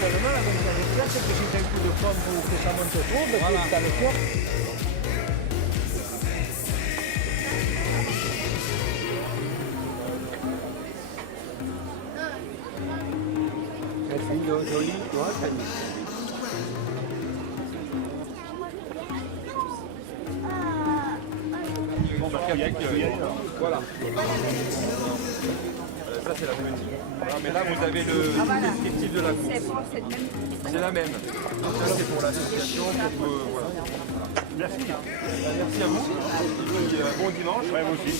Seulement, la bonne chose, c'est que si tu as un coup de pompe ou que ça monte trop, ben, voilà. Tu as le tour. C'est joli, tu vois, ça dit. Bon, bah, voilà. Ça c'est la petite. Voilà, mais là vous avez le descriptif de la course. C'est la même. Ça c'est pour l'association. Voilà. Merci. Merci à vous. Et puis, bon dimanche. Ouais, vous aussi.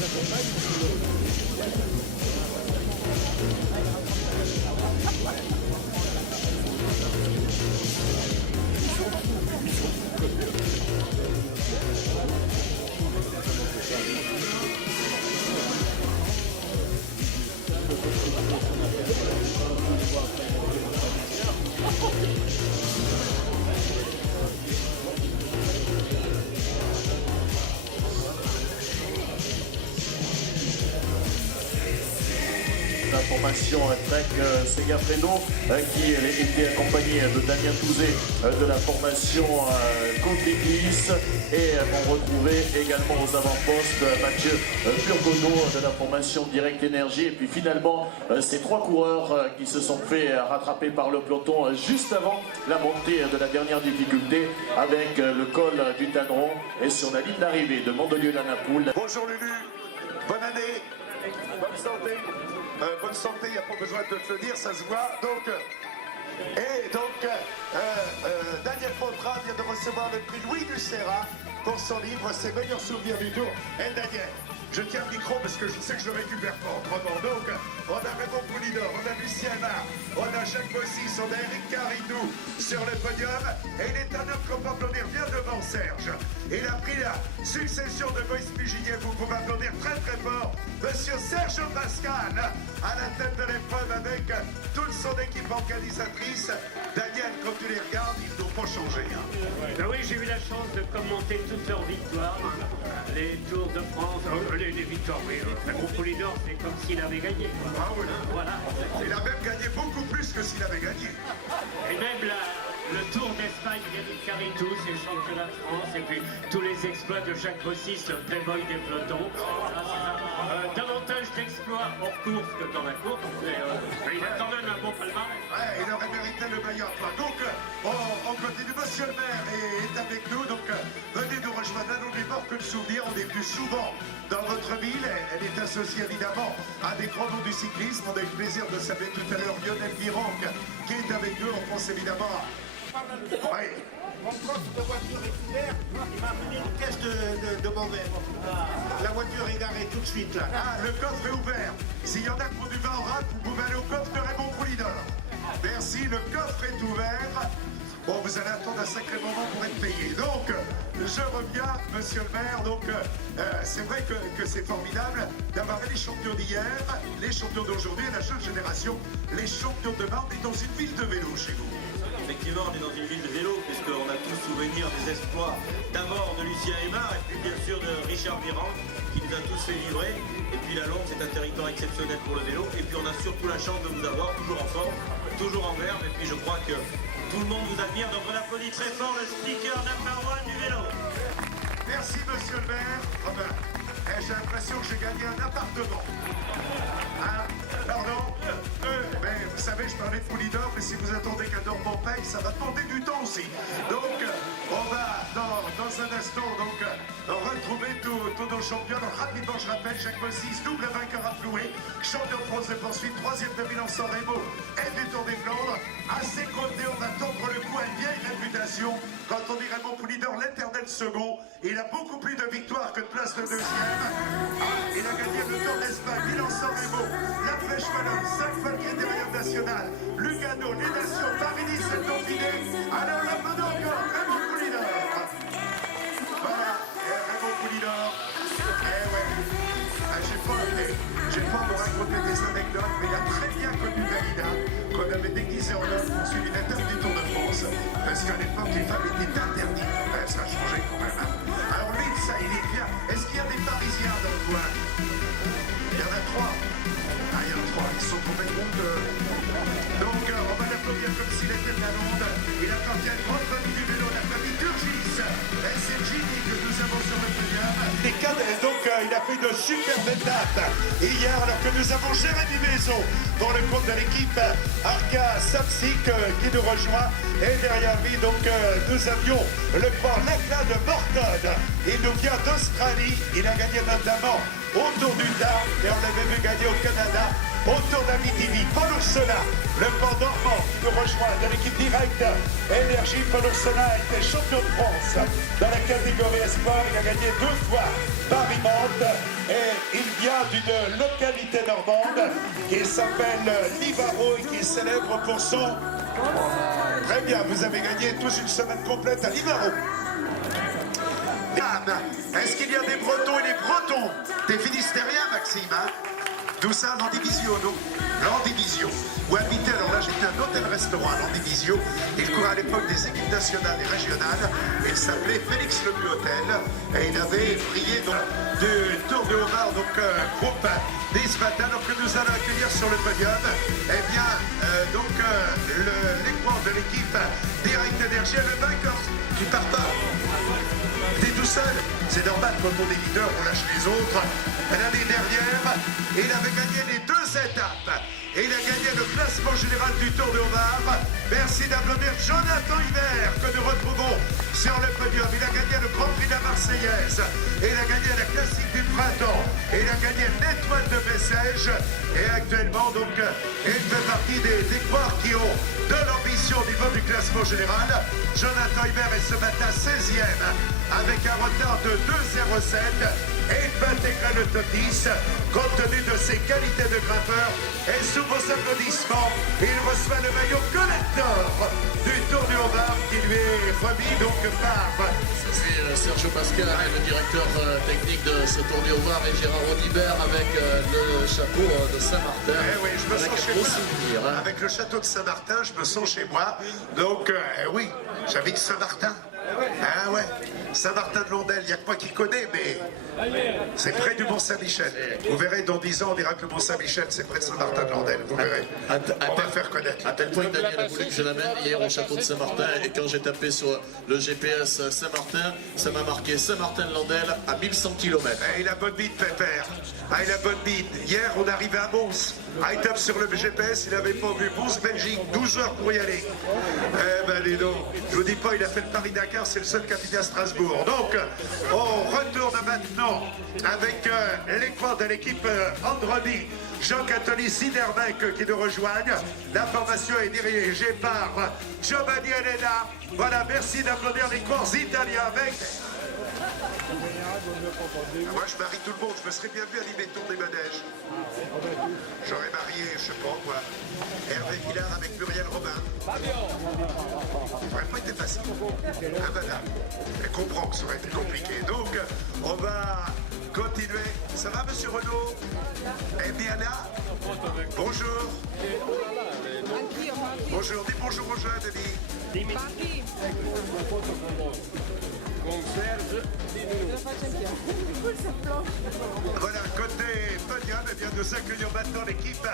Formation Trek Segafredo qui était accompagné de Damien Touzé de la formation Côté Glisse, et on retrouvait également aux avant-postes Mathieu Burgodeau de la formation Direct Énergie, et puis finalement ces trois coureurs qui se sont fait rattraper par le peloton juste avant la montée de la dernière difficulté avec le col du Tanneron et sur la ligne d'arrivée de Mandelieu-la-Napoule. Bonjour Lulu, bonne année, bonne santé. Bonne santé, il n'y a pas besoin de te le dire, ça se voit. Donc, Daniel Pontras vient de recevoir le prix Louis Lucera pour son livre Ses meilleurs souvenirs du Tour. Et Daniel, je tiens le micro parce que je sais que je le récupère pas autrement. Donc, on a Raymond Poulidor, on a Lucien Aymar, on a Jacques Bossis, on a Eric Caridou sur le podium. Et il est un homme qu'on peut applaudir bien devant Serge. Il a pris la succession de Moïse Puginier. Vous pouvez applaudir très très fort Monsieur Serge Pascal à la tête de l'épreuve avec toute son équipe organisatrice. Daniel, quand tu les regardes, ils n'ont pas changé. Hein. Ben oui, j'ai eu la chance de commenter toutes leurs victoires, les Tours de France, les victoires, oui. Le groupe Poulidor, c'est comme s'il avait gagné. Ah oui. Voilà. Il a même gagné beaucoup plus que s'il avait gagné. Et même le Tour d'Espagne d'Éric Caritou, c'est le championnat de France, et puis tous les exploits de Jacques Bossis, le playboy des pelotons. Davantage d'exploits hors course que dans la course, mais il a quand même un bon palmarès. Ouais, il aurait mérité le meilleur point. Donc, on continue. Monsieur le maire est avec nous, donc venez nous rejoindre. N'oubliez pas que le souvenir, on est plus souvent dans votre ville. Elle est associée évidemment à des grands noms du cyclisme. On a eu le plaisir de saluer tout à l'heure Lionel Virenque qui est avec nous. On pense évidemment à... Oui. Mon coffre de voiture est ouvert, il m'a amené une caisse de mauvais. La voiture est garée tout de suite là. Ah, le coffre est ouvert. S'il y en a qui ont du vin en rap, vous pouvez aller au coffre de Raymond Poulidor. Merci, le coffre est ouvert. Bon, vous allez attendre un sacré moment pour être payé. Donc, je reviens, monsieur le maire. Donc, c'est vrai que c'est formidable d'avoir les champions d'hier, les champions d'aujourd'hui et la jeune génération, les champions de demain. On est dans une ville de vélo chez vous. Effectivement, on est dans une ville de vélo, puisqu'on a tous souvenir des exploits d'abord de Lucien Aymar, et puis bien sûr de Richard Virenque, qui nous a tous fait vibrer. Et puis la Londe, c'est un territoire exceptionnel pour le vélo. Et puis on a surtout la chance de vous avoir toujours en forme, toujours en verve. Et puis je crois que tout le monde vous admire, donc on applaudit très fort le speaker number one du vélo. Merci, monsieur le maire. Oh ben, j'ai l'impression que j'ai gagné un appartement. Hein? Pardon? savez, je parlais de Poulidor, mais si vous attendez qu'un Normand paye, ça va demander du temps aussi. Donc, on va dans un instant retrouver tous nos champions. Alors, rapidement, je rappelle, Jacques Bossis, double vainqueur à Floué, champion de France de poursuite, 3e de Milan-San Remo et du Tour des Flandres. À ses côtés, on va tendre le coup à une vieille réputation. Quand on dit Raymond Poulidor, l'éternel second, il a beaucoup plus de victoires que de places de deuxième. Il a gagné le Tour d'Espagne, Milan-San Remo, la Flèche Wallonne, 5 fois le critérium national, Lugano, les Nations, Paris-Nice et Dauphiné. Alors, la bonne encore, Raymond Poulidor. Voilà, et Raymond Poulidor. Eh ouais. J'ai pas à vous raconter des anecdotes, mais il a très bien connu Dalida, qu'on avait déguisé en homme pour suivre une étape du Tour de France, parce qu'à l'époque, les femmes étaient interdites. Ouais, ça a changé quand même. Hein. Alors lui, ça, il est bien. Est-ce qu'il y a des Parisiens dans le coin? Il y en a 3. Ah, il y en a 3. Ils sont complètement Donc, on va l'applaudir comme s'il était de la Londe. Il appartient à une grande famille du vélo, la famille d'Urgis. Et c'est Gini que nous avons sur le podium. Des cadets, donc il a fait de superbes étapes hier, alors que nous avons Jérémy Maison pour le compte de l'équipe Arca Sapsic qui nous rejoint. Et derrière lui, donc nous avions le port l'éclat de Morton. Il nous vient d'Australie. Il a gagné notamment au Tour du Tarn et on l'avait vu gagner au Canada. Autour d'Abitibi, Paul Oursena, le port normand qui nous rejoint de l'équipe directe Énergie. Paul Oursena était champion de France dans la catégorie Espoir. Il a gagné 2 fois Paris-Mantes et il vient d'une localité normande qui s'appelle Livaro et qui est célèbre pour son... Très bien, vous avez gagné tous une semaine complète à Livaro. Est-ce qu'il y a des Bretons et des Bretons? Des Finistériens, Maxime, hein? Tout ça, l'Andivisio, donc l'Andivisio, où habitait, alors là j'étais un hôtel-restaurant à l'Andivisio, il courait à l'époque des équipes nationales et régionales, il s'appelait Félix Le Plus Hôtel, et il avait brillé donc du Tour de Haut-Var, donc groupe des matin, donc que nous allons accueillir sur le podium, eh bien, l'équipement de l'équipe Direct Énergie, le vainqueur qui part pas. T'es tout seul, c'est normal, quand on est leader, on lâche les autres. L'année dernière, il avait gagné les 2 étapes. Et il a gagné le classement général du Tour de Haut-Var. Merci d'applaudir Jonathan Hiver, que nous retrouvons sur le podium. Il a gagné le Grand Prix de la Marseillaise. Et il a gagné la Classique du Printemps. Et il a gagné l'Étoile de Bessèges. Et actuellement, donc, il fait partie des coureurs qui ont de l'ambition au niveau du classement général. Jonathan Hiver est ce matin 16e avec un retard de 2,07 et il peut intégrer le top 10 compte tenu de ses qualités de grimpeur. Et sous vos applaudissements, il reçoit le maillot collector du Tour du Haut-Var qui lui est remis donc par... Je suis Sergio Pascal, le directeur technique de ce Tour du Haut-Var, et Gérard Audibert avec le chapeau de Saint-Martin. Eh oui, je me sens chez moi. Souvenir, hein. Avec le château de Saint-Martin, je me sens chez moi. Donc, oui, j'habite Saint-Martin. Ah ouais, Saint-Martin-de-Landelle, il n'y a que moi qui connais, mais c'est près du Mont-Saint-Michel. Vous verrez, dans 10 ans, on dira que le Mont-Saint-Michel, c'est près de Saint-Martin-de-Landelle. Vous verrez, on va faire connaître. À tel point que Daniel a voulu que je l'amène hier au château de Saint-Martin, et quand j'ai tapé sur le GPS Saint-Martin, ça m'a marqué Saint-Martin-de-Landelle à 1100 km. Eh, il a bonne bite, Pépère. Ah, il a bonne bite. Hier, on arrivait à Mons. Ah, il tape sur le GPS, il n'avait pas vu. Mons, Belgique, 12 heures pour y aller. Eh ben, dis donc. Je vous dis pas, il a fait le Paris-Dakar, c'est le seul qui a fini à Strasbourg. Donc, on retourne maintenant avec l'écran de l'équipe Androni. Jean-Catholique Siderbeck qui nous rejoignent. La formation est dirigée par Giovanni Elena. Voilà, merci d'applaudir les courses italiens avec... Moi, je marie tout le monde. Je me serais bien vu animer le tour des manèges. J'aurais marié, je sais pas quoi, Hervé Villard avec Muriel Robin. Ça n'aurait pas été facile. Ah, madame. Elle comprend que ça aurait été compliqué. Donc, on va continuer. Ça va, monsieur Renaud? Eh bien là, bonjour. Bonjour. Dis bonjour aux jeunes, Denis. Con Serge. Voilà, côté podium, eh bien, nous accueillons maintenant l'équipe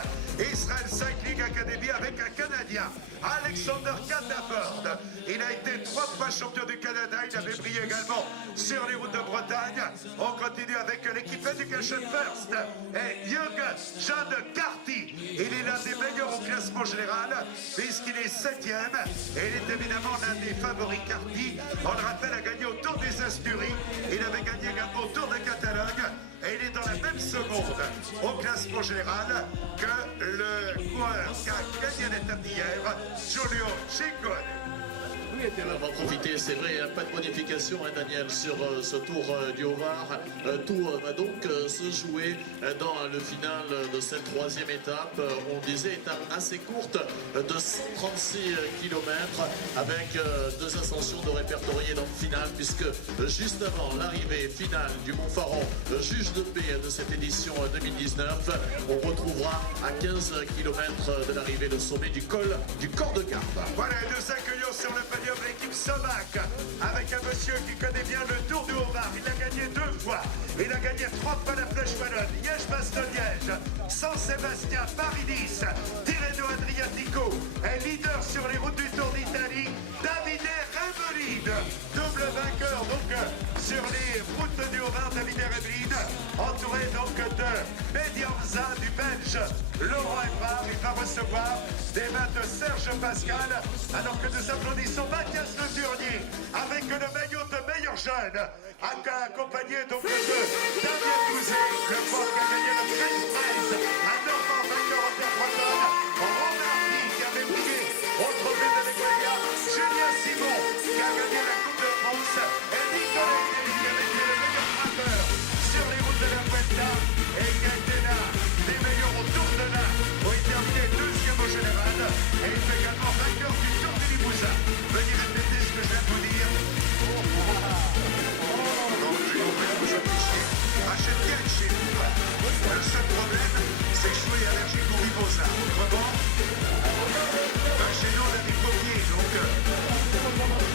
Israel Cycling Academy avec un Canadien, Alexander Cataford. Il a été 3 fois champion du Canada, il avait brillé également sur les routes de Bretagne. On continue avec l'équipe Education First et Young John Carty. Il est l'un des meilleurs au classement général puisqu'il est 7e et il est évidemment l'un des favoris. Carty, on le rappelle, a gagné au Tour des Asturies. Il avait gagné également au Tour de Catalogne et il est dans la même seconde au classement général que le coureur qui a gagné l'étape d'hier, Giulio Ciccone. On va profiter, c'est vrai, pas de bonification, hein, Daniel, sur ce tour du Haut-Var. Tout va donc se jouer dans le final de cette 3e étape. On disait étape assez courte de 36 km avec 2 ascensions de répertoriées dans le final, puisque juste avant l'arrivée finale du Montfaron, le juge de paix de cette édition 2019, on retrouvera à 15 km de l'arrivée le sommet du col du Corps de Garde. Voilà, nous accueillons sur le podium l'équipe Somac avec un monsieur qui connaît bien le Tour du Haut-Var. Il a gagné 2 fois. Il a gagné 3 fois la Flèche Wallonne, Liège-Bastogne-Liège, San Sébastien, Paris-Nice, Tirreno Adriatico est leader sur les routes du Tour d'Italie. Davide Remeline, double vainqueur donc sur les routes du Haut-Var. Davide Remeline, entouré donc de Medianza du Belge Laurent Ebrard. Il va recevoir des mains de Serge Pascal alors que nous applaudissons Mathias Le Burnier avec le maillot de meilleur jeune, accompagné donc de Damien Touzé, le coureur qui a gagné la French Press, un Normand vainqueur en terre bretonne, Romain qui avait brillé au trophée de l'Egualia, Julien Simon qui a gagné la Coupe de France, et Nicolas Guéry qui avait été le meilleur frappeur sur les routes de la Vuelta et qui a été là des meilleurs au Tour de l'Ain, où il terminé 2e au général, et il fait également vainqueur du Tour du Limousin. Venez répéter ce que je viens de vous dire. Donc, je vais vous afficher. Achetez un chez vous. Le seul problème, c'est que je suis allergique au ribosa. Autrement, chez nous, on a des pommiers, donc...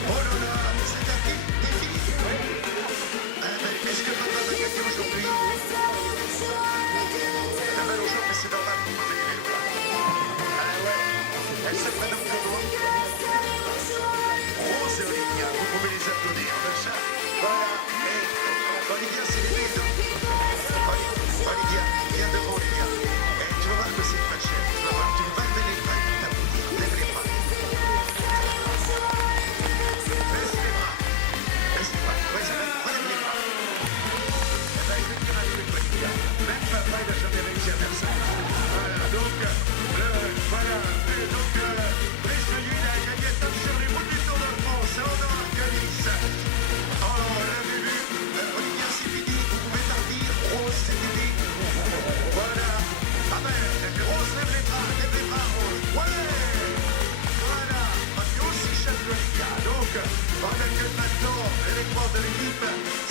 Oh là là, c'est un défi. Est-ce que papa va gagner aujourd'hui? T'as mal aux jambes, mais c'est normal pour moi. Ah ouais, elle se prénomme comment? Rose et Olivia, vous pouvez les applaudir, le chat. Voilà, et Olivia, c'est les deux. Olivia, viens devant Olivia. Et tu vas voir que c'est pas cher. Tu vas voir, tu vas lever les bras et t'applaudir. Lève les bras. Baisse les bras. Baisse les bras. Relève les bras. Eh ben, je vais dire un truc, Olivia. Même papa, il n'a jamais réussi à faire ça. Voilà, donc, Brice-Leuil, il a gagné étape sur les routes du Tour de France. On organise. Oh, on l'avait vu. Olivia, c'est fini. Vous pouvez partir. Rose, c'est fini. Voilà. Ah ben, Rose, lève les bras, Rose. Ouais. Voilà. Et aussi chef de Olivia. Donc, on accueille maintenant les membres de l'équipe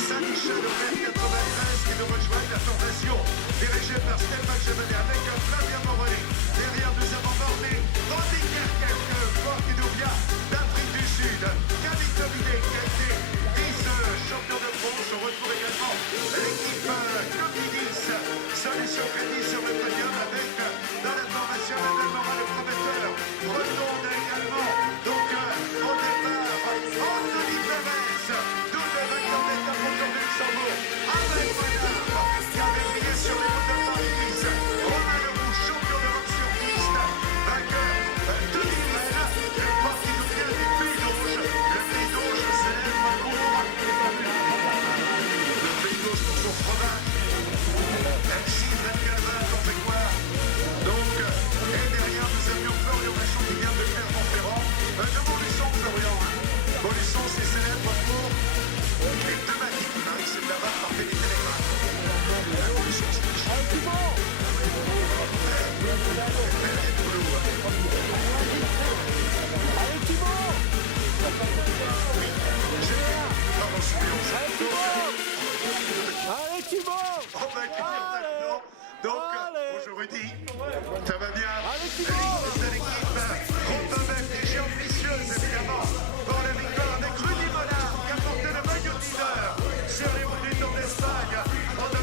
Saint-Michel-Aubert 93 qui nous rejoignent la formation dirigée par Stéphane Chevalet avec Flavien Morelli. Derrière, nous avons formé Randy Kerkel, qui nous vient d'Afrique du Sud. Camille Tobinet, qui a été vice-champion de France. On retrouve également l'équipe Copidis, Solution Crédit sur le podium avec dans la formation Madame Morin, le prometteur. Retourne également, donc au départ, Anthony Perez, double vainqueur d'étape au Tour de Luxembourg, avec Renard, qui avait brillé sur les routes de Paris-Nice. Romain Leroux, champion d'Europe sur piste, vainqueur de l'Iran, le port qui nous vient du Pays d'Auge. Le Pays d'Auge célèbre pour le Pays d'Auge pour son fromage. MC, 24 n'importe quoi. Donc, et derrière, nous avions Florian Machon qui vient de Clermont-Ferrand. De Montluçon, Florian. Montluçon, c'est célèbre pour les thématiques. Il paraît que c'est de là-bas par des télégrammes. Montluçon, c'est méchant. Allez Thibaut! Allez Thibaut! On va accueillir maintenant. Donc, bonjour Rudy. Ça va bien? Allez Thibaut! De l'équipe, Robin Beth et Jean Ambitieuse, évidemment, pour la victoire avec Rudy Mollard qui a porté le maillot de leader sur les routes du Tour d'Espagne. On a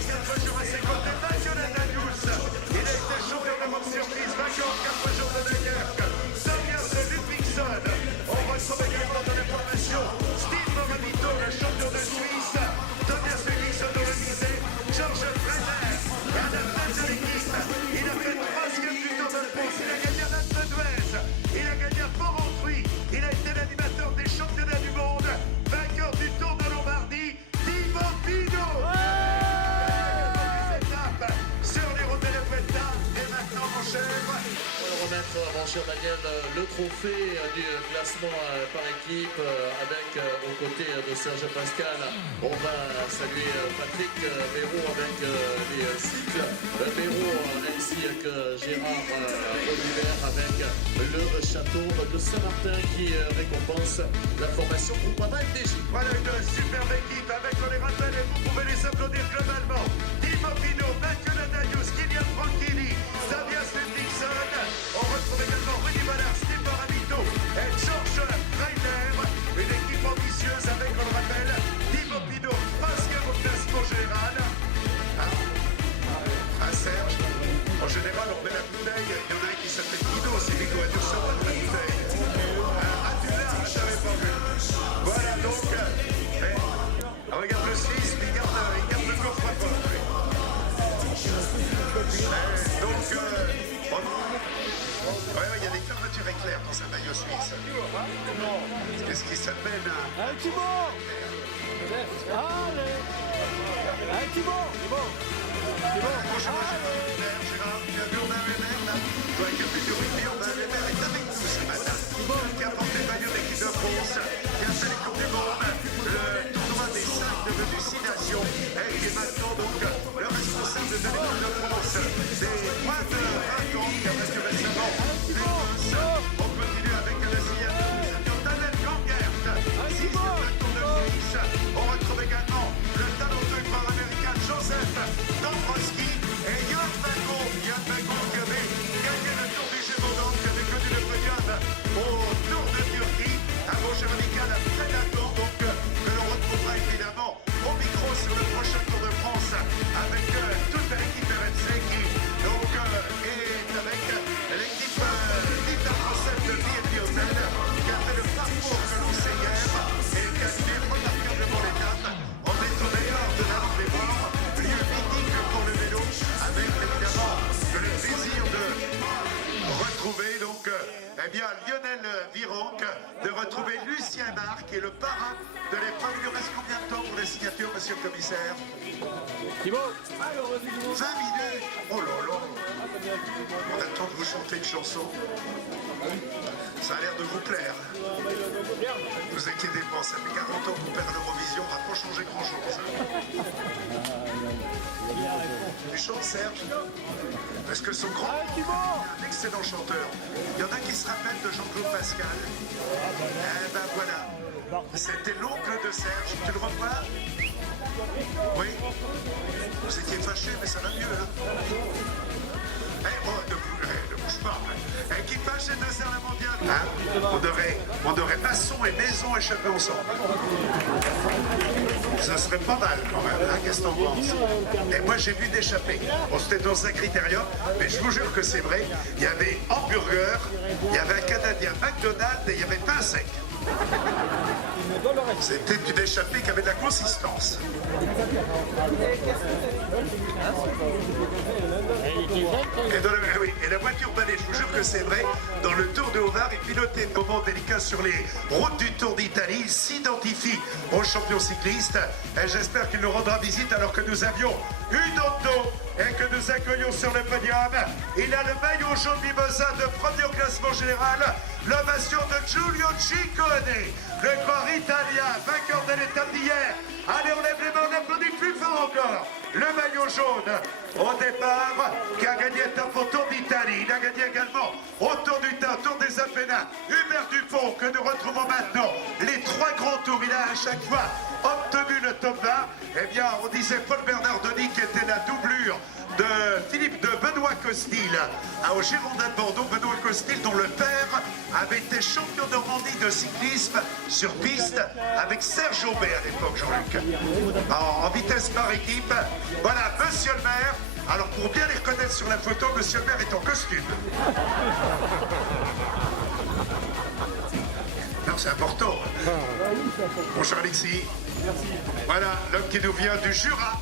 trophée du classement par équipe avec aux côtés de Serge Pascal. On va saluer Patrick Béraud avec les cycles. Béraud ainsi que Gérard Oliver avec le château de Saint-Martin qui récompense la formation Groupama FDJ. Voilà une superbe équipe avec, on les rappelle, et vous pouvez les applaudir globalement. Timo Pino, Mathieu Ladanius, Kylian Franchini, Xavier Dixon. On retrouve également Rudy Ballard, Stéphane Ramito et Georges Reiner. Une équipe ambitieuse avec, on le rappelle, Timo Pino, Pascal au classement général. À Serge, en général, on met la bouteille. Il y en a un qui s'appelle Pino, c'est lui qui doit recevoir de la bouteille. J'avais pas vu. Voilà donc. Regarde le Suisse, il garde le coffre à porte. Donc, il y a des fermetures éclairs dans un maillot suisse. Qu'est-ce qui s'appelle un Thibaut. Allez. Thibaut. Bonjour, Gérard, tu as vu, on a un MR là. Toi, qui as fait du rugby, on a un MR est avec nous ce matin. Qui a porté le maillot de l'équipe de France, qui a fait les Coupes du Monde, le tournoi des 5 devenu 6 nations, et qui est maintenant donc le responsable de l'équipe de France. Des moins de 20 ans qui a battu récemment l'Écosse. On continue avec la signature de Daniel Gangert, 6e Tour de Suisse. On retrouve également le talentueux joueur américain Joseph Dombrowski et Yann Vago qui avait gagné le Tour du Gévaudan, qui avait connu le podium au Tour de Turquie, un beau amical très d'accord, donc que l'on retrouvera évidemment au micro sur le prochain Tour de France avec toute l'équipe RMC qui donc est avec l'équipe d'Ita française de B&B Hotel qui a fait le parcours que l'on sait hier et qui a fait remarquablement l'étape en étant d'ailleurs de la des morts, lieu mythique pour le vélo, avec évidemment le plaisir de retrouver donc Lionel Virenque, de retrouver Lucien Marc qui est le parrain de l'épreuve. Il nous reste combien de temps pour les signatures, monsieur le commissaire? Thibaut. 20 minutes. Oh là là. On attend de vous chanter une chanson. Ça a l'air de vous plaire. Ne vous inquiétez pas, ça fait 40 ans qu'on perd l'Eurovision, on va pas changer grand-chose. Tu chantes, Serge? Parce que son grand est un excellent chanteur. Il y en a qui se rappellent de Jean-Claude Pascal. Eh ben voilà. C'était l'oncle de Serge. Tu le revois? Oui. Vous étiez fâché, mais ça va mieux, hein? Ne bouge pas. Équipage et dessert la mondiale. Hein? On devrait maçon et maison échapper ensemble. Ça serait pas mal quand même, hein? Qu'est-ce que t'en penses? Et moi j'ai vu d'échapper. Bon, c'était dans un critérium, mais je vous jure que c'est vrai. Il y avait hamburger, il y avait un Canadien McDonald's et il y avait pain sec. C'était une échappée qui avait de la consistance. Et la voiture balai, je vous jure que c'est vrai, dans le Tour de Haut-Var, et piloté un moment délicat sur les routes du Tour d'Italie, il s'identifie au champion cycliste. Et j'espère qu'il nous rendra visite alors que nous avions une auto et que nous accueillons sur le podium. Il a le maillot jaune Mimosa de premier au classement général. L'ovation de Giulio Ciccone, le corps italien, vainqueur de l'étape d'hier. Allez, on lève les mains, on applaudit plus fort encore. Le maillot jaune, au départ, qui a gagné un au Tour d'Italie. Il a gagné également au Tour du Temps, Tour des Apennins. Hubert Dupont, que nous retrouvons maintenant. Les 3 grands tours, il a à chaque fois obtenu le top 20. Eh bien, on disait Paul Bernard Denis qui était la doublure de Benoît Costil au Girondin de Bordeaux. Benoît Costil dont le père avait été champion de Normandie de cyclisme sur piste avec Serge Aubet à l'époque, Jean-Luc, en vitesse par équipe. Voilà, monsieur le maire. Alors pour bien les reconnaître sur la photo, monsieur le maire est en costume. Non, c'est important. Bonjour Alexis. Voilà, l'homme qui nous vient du Jura,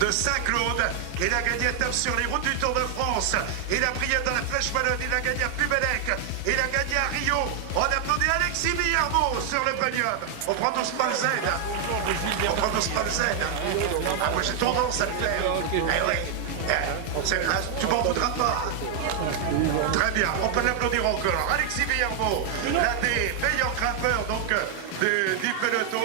de Saint-Claude. Il a gagné étape sur les routes du Tour de France. Il a brillé dans la Flèche Wallonne. Il a gagné à Pubelec. Il a gagné à Rio. On applaudit Alexis Villarmeau sur le podium. On prononce pas le Z. On prononce pas le Z. Ah, moi j'ai tendance à le faire. Eh oui. Tu m'en voudras pas. Très bien, on peut l'applaudir encore. Alexis Villarbeau, l'un des meilleurs grimpeurs donc, du peloton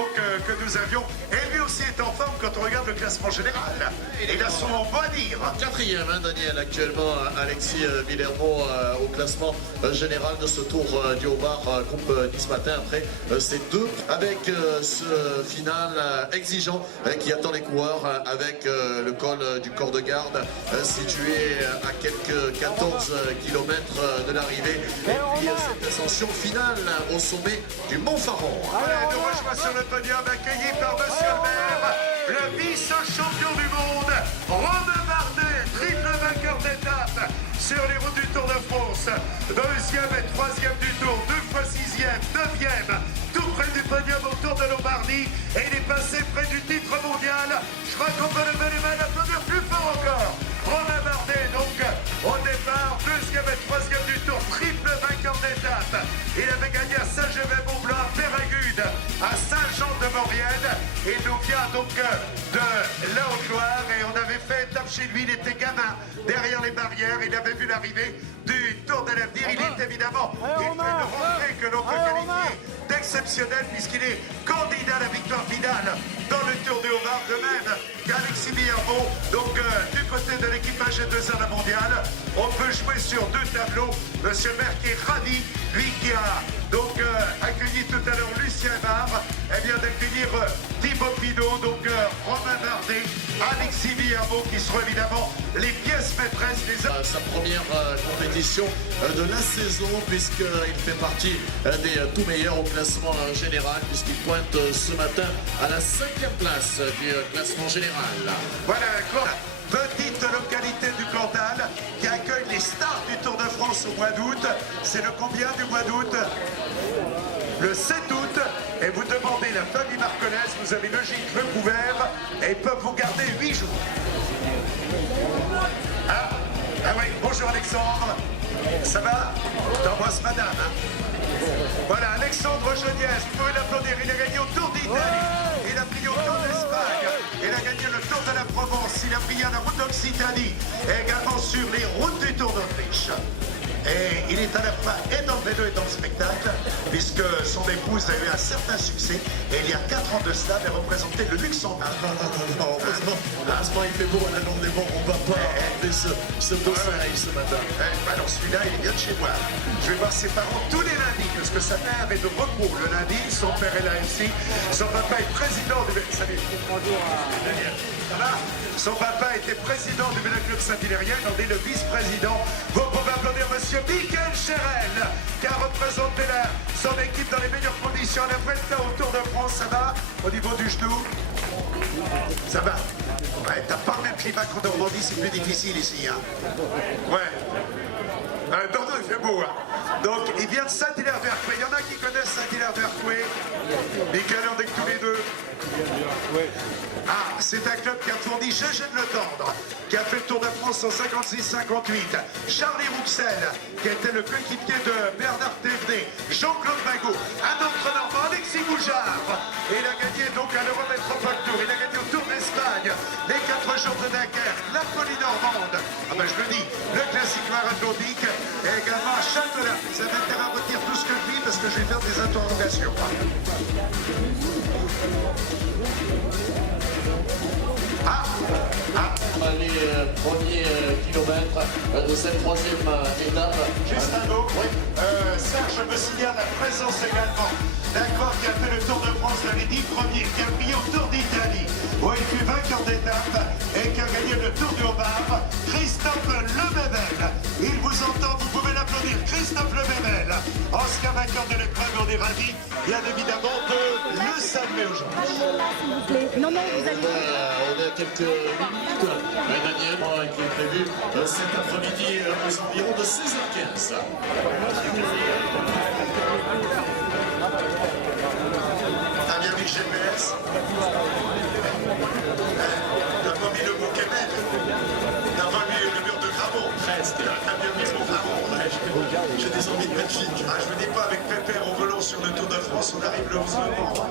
que nous avions. Et lui aussi est en forme quand on regarde le classement général. Il a son mot à dire. Quatrième, hein, Daniel, actuellement, Alexis Villermo au classement général de ce Tour du Haut-Var, Coupe ce matin, après ces deux, avec ce final exigeant qui attend les coureurs avec le col du corps de garde situé à quelques 14 km de l'arrivée. Et puis cette ascension finale au sommet du Mont Faron. Allez, nous rejoignons sur le podium, accueilli par monsieur le maire, le vice-champion du monde, Romain Bardet, triple vainqueur d'étape sur les routes du Tour de France. Deuxième et troisième du Tour, 2 fois sixième, neuvième, tout près du podium au Tour de Lombardie. Et il est passé près du titre mondial. Je crois qu'on peut lever les mains, applaudir plus fort encore. Romain Bardet, donc, au départ, deuxième et troisième du Tour, triple vainqueur d'étape. Il avait gagné à Saint-Gervais-Mont-Blanc, à Péragude, à Saint-Jean-de-Maurienne. Il nous vient donc de la Haute-Loire et on avait fait étape chez lui. Il était gamin derrière les barrières. Il avait vu l'arrivée du Tour de l'Avenir. Il est évidemment une rentrée que l'on peut qualifier d'exceptionnelle puisqu'il est candidat à la victoire finale dans le Tour du Haut-Var, de même qu'Alexis Villarbeau. Donc du côté de l'équipage de la mondiale, on peut jouer sur 2 tableaux. Monsieur le maire qui est ravi, lui qui a donc accueilli tout à l'heure Lucien Barre, vient d'accueillir Thibaut Pinot, donc Romain Bardet, Alexis Villarbeau qui seront évidemment les pièces maîtresses des sa première compétition de la saison puisqu'il fait partie des tout meilleurs au classement général puisqu'il pointe ce matin à la 5e place du classement général. Voilà, petite localité du Cantal qui accueille les stars du Tour de France au mois d'août. C'est le combien du mois d'août? Le 7 août. Et vous demandez la famille Marconès, vous avez logique le couvert et ils peuvent vous garder 8 jours. Ah oui, bonjour Alexandre. Ça va? T'embrasses madame. Hein? Voilà, Alexandre Geniès, vous pouvez l'applaudir. Il a gagné au Tour d'Italie. Il a pris au Tour d'Espagne. Il a gagné le Tour de la Provence. Il a pris à la route d'Occitanie. Et également sur les routes du Tour d'Autriche. Et il est à la fois et dans le vélo et dans le spectacle, puisque son épouse a eu un certain succès. Et il y a 4 ans de cela, elle représentait le Luxembourg. Heureusement, il fait beau à la longue des bords. On va pas enlever ce beau soleil ce matin. Alors celui-là, il vient de chez moi. Je vais voir ses parents tous les lundis, parce que sa mère est de repos le lundi. Son père est là aussi. Son papa est président du... Salut. Bonjour à Daniel. Ça va? Son papa était président du Vélo Club Saint-Hilérien, il en est le vice-président. Vous pouvez applaudir monsieur Michael Cherel, qui a représenté son équipe dans les meilleures conditions. La Vuelta au Tour de France, ça va? Au niveau du genou? Ça va? Ouais, t'as pas le même climat qu'en Normandie, c'est plus difficile ici, hein? Ouais. Non, il fait beau, hein. Donc, il vient de Saint-Hilaire-du-Harcouët. Il y en a qui connaissent Saint-Hilaire-du-Harcouët. Michael, on est que tous les deux. Ah, c'est un club qui a fourni Gégène Le Tendre, qui a fait le Tour de France en 56-58. Charlie Rouxel, qui était le coéquipier de Bernard Thévenet. Jean-Claude Magot, un autre Normand, Alexis Boujard. Et il a gagné donc à l'Eurométropole Tour. Il a gagné au Tour d'Espagne, les 4 jours de Dunkerque, la folie normande. Ah ben je le dis, le classique Atlantique et également à Châtelain. Ça m'intéresse à retenir tout ce que je dis parce que je vais faire des interrogations. Les premiers kilomètres de cette 3e étape. Juste un mot. Oui. Serge me signale la présence également d'un corps qui a fait le Tour de France dans les 10 premiers, qui a pris au Tour d'Italie, où il fut vainqueur d'étape et qui a gagné le Tour du Haut-Var, Christophe Lemebel. Il vous entend, vous pouvez l'applaudir, Christophe Lemebel. Ancien vainqueur de l'épreuve, on est ravis, bien évidemment, de le saluer aujourd'hui. Non, vous allez... on a quelques minutes. Daniel, qui est prévu cet après-midi aux environs de 16h15. T'as bien mis le GPS? T'as pas mis le mot Québec? T'as pas mis le mur de Gramont? Presque. T'as bien mis le mot Gramont? J'ai des envies de Belgique. Ah, je me dis pas avec Pépère au volant sur le Tour de France, on arrive le 11 novembre.